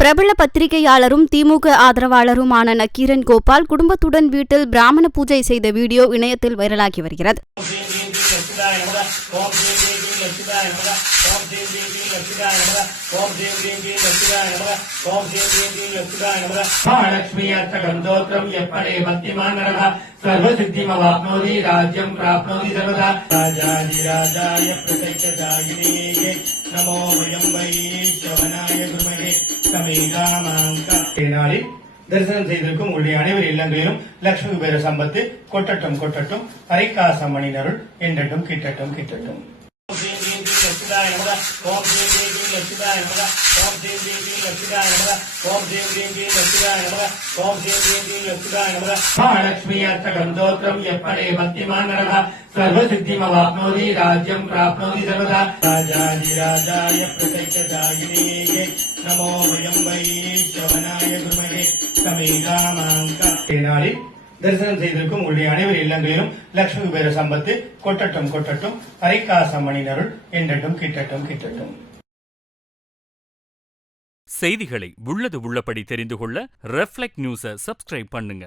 பிரபல பத்திரிகையாளரும் திமுக ஆதரவாளருமான நக்கீரன் கோபால் குடும்பத்துடன் வீட்டில் பிராமண பூஜை செய்த வீடியோ இணையத்தில் வைரலாகி வருகிறது. தரிசனம் செய்திருக்கும் உங்களுடைய அனைவர் இல்லங்களிலும் லட்சுமி குபேர சம்பத்து கொட்டட்டும் கொட்டட்டும் ஹரிகாசம் மணினருள் என்றட்டும் கிட்டட்டும் கிட்டட்டும். महालक्ष्मी अष्टकं स्तोत्रम् यः पठे भक्तिमान् नरः सर्वसिद्धिमवाप्नोति राज्यं प्राप्नोति सर्वदा. राजाधिराजाय प्रत्यक्षदायिने नमो वयं वै श्रवणाय गुरुमहे समेधामाङ्क. தரிசனம் செய்திருக்கும் உங்களுடைய அனைவர் இல்லங்களிலும் லட்சுமி குபேர சம்பத்து கொட்டட்டும் கொட்டட்டும் ஹரிகாசம் மணினருள் என்றட்டும் கிட்டட்டும் கிட்டட்டும். செய்திகளை உள்ளது உள்ளபடி தெரிந்து கொள்ள ரெஃப்ளெக்ட் நியூஸை சப்ஸ்கிரைப் பண்ணுங்க.